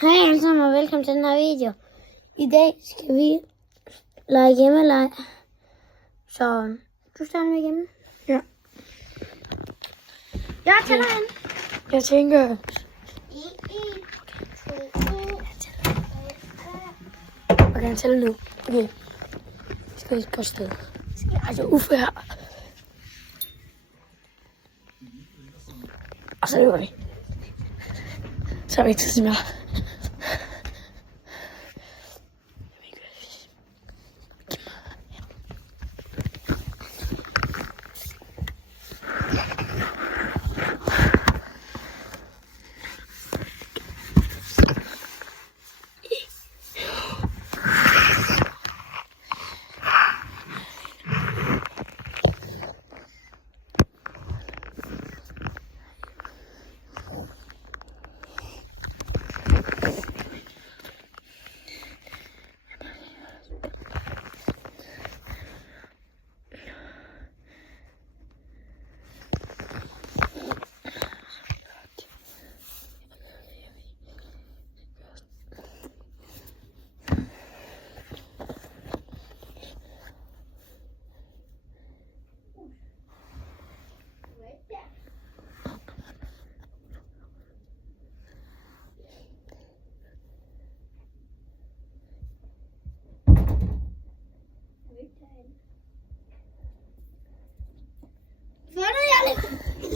Hej alle sammen og velkommen til den her video. I dag skal vi lege hjemmeleg. Så du starter med hjemme? Ja. Jeg tæller hen. Jeg tænker... Okay, jeg tæller nu. Okay. Skal vi et godt sted. Altså Uffe her. Og så løber vi. Så er vi ikke til mere.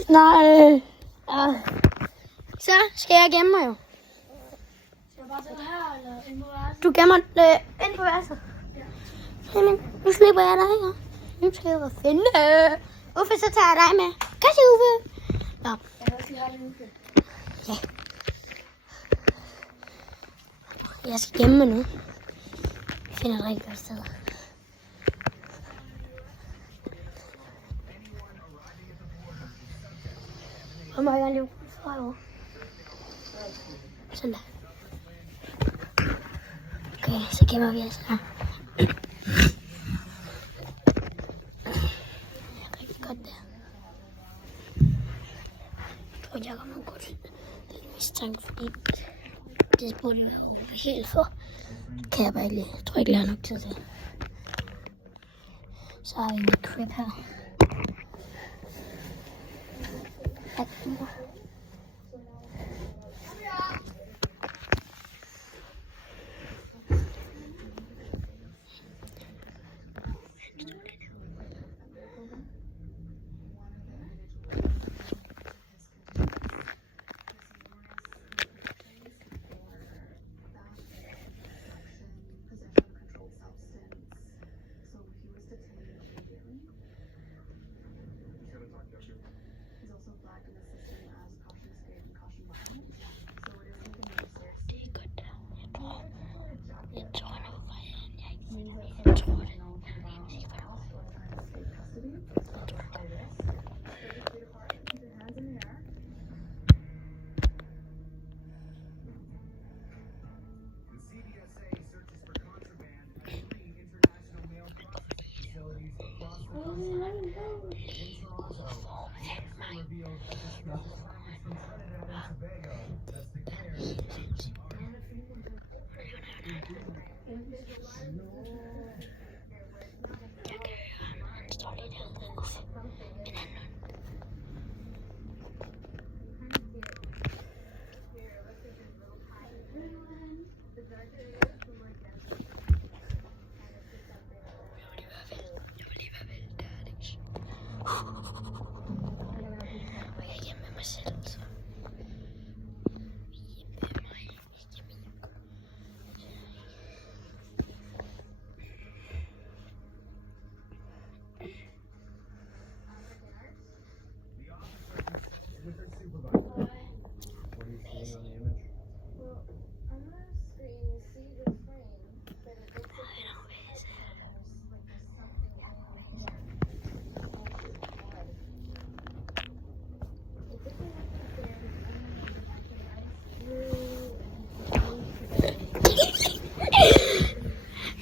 Nej. Ja. Så skal jeg gemme mig jo. Skal jeg bare tage her eller ind på værelset? Du gemmer ind på værelset. Ja. Jamen, nu slipper jeg dig her. Nu skal jeg finde Uffe, så tager jeg dig med. Kom så, Uffe. Nå. Jeg kan også lige have lidt Uffe. Ja. Jeg skal gemme mig nu. Jeg finder et rigtig godt sted. Hvor må jeg gerne løbe fremover? Sådan der. Okay, så gemmer vi os her. Rigtig godt der. Jeg tror, jeg kommer godt lidt mistanke, fordi det burde vi være helt for. Kan jeg bare ikke lide. Jeg tror ikke, jeg har nok tid til. Så har vi en crib her. Ja.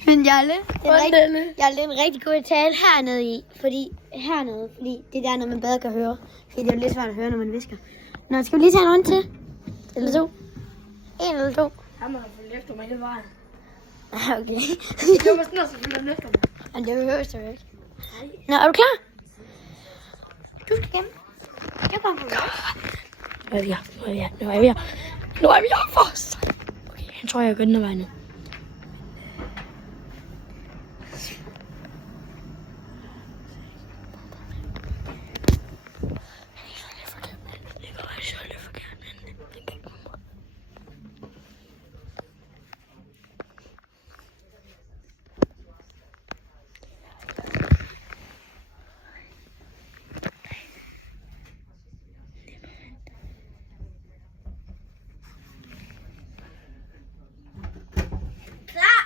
Men jeg er lidt rigtig god at tale hernede i, fordi det er der, når man bedre kan høre. Fordi det er jo lidt svært at høre, når man visker. Nå, skal vi lige tage en runde til? Eller to? En eller to? Han har fulgt efter mig hele vejen. Okay. Det var sådan også fulgt efter mig. Men det behøver du ikke. Nå, er du klar? Du skal hjem. Jeg kommer på Nu er vi her. For sig. Okay, jeg tror, jeg går den her vej nu.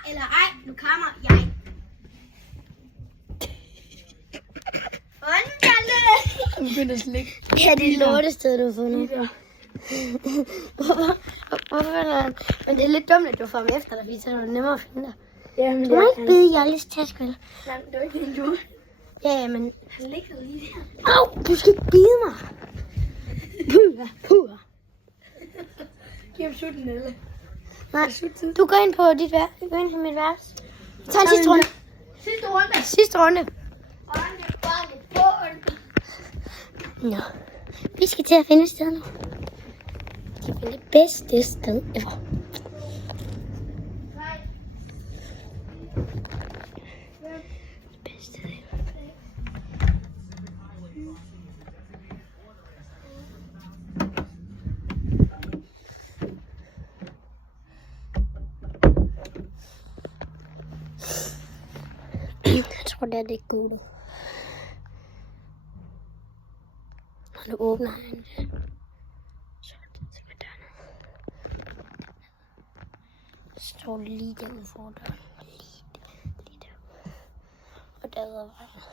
Eller ej, nu kommer jeg. Jeg begynder at slikke. Ja, det er lortested, du har fundet. Hvorfor? Men det er lidt dumt, at du får ham efter dig, fordi så er det nemmere at finde dig. Ja, men Du må ikke bide i alles taske, vel? Nej, det var ikke en jord. Ja, men... Han ligger lige der. Au, du skal ikke bide mig. Puha. Giv ham sutten, eller? Nej, du går ind på dit værelse. Du går ind på mit værelse. Tag en sidste runde. Sidste runde. Nå. Vi skal til at finde et sted nu. Vi skal finde det bedste sted ever. Det bedste sted ever. Jeg tror, det er det gode. Når du åbner han, så er døren. Står lige derude for døren. Lige der. Og derude var der.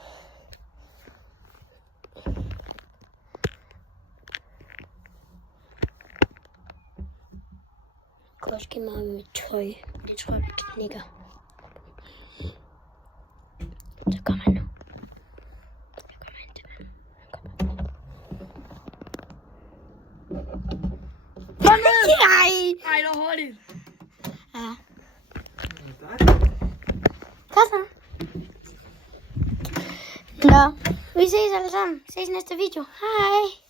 Jeg kan også give mig med tøj. Det tror jeg, vi knækker. Så kommer han nu. Jeg kommer hen til ham. Kom ned! Nej! Ej, det var hurtigt. Ja. Kom så. Nå, vi ses alle sammen. Ses i næste video. Hej!